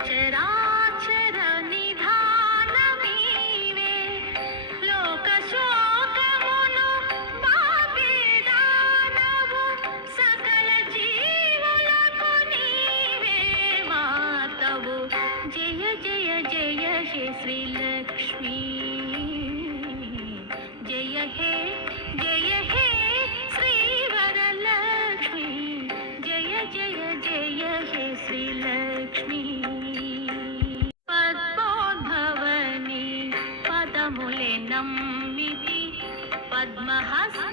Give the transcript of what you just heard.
చరాచర నిధానమీవే లోక శోకమును బాపేదానవు సకల జీవులకు నీవే మాతవు జయ జయ జయ హే శ్రీలక్ష్మీ జయ హే శ్రీవరలక్ష్మీ జయ జయ జయ హే శ్రీలక్ష్మీ పద్మోద్భవని పదములే నమ్మితి పద్మహస్త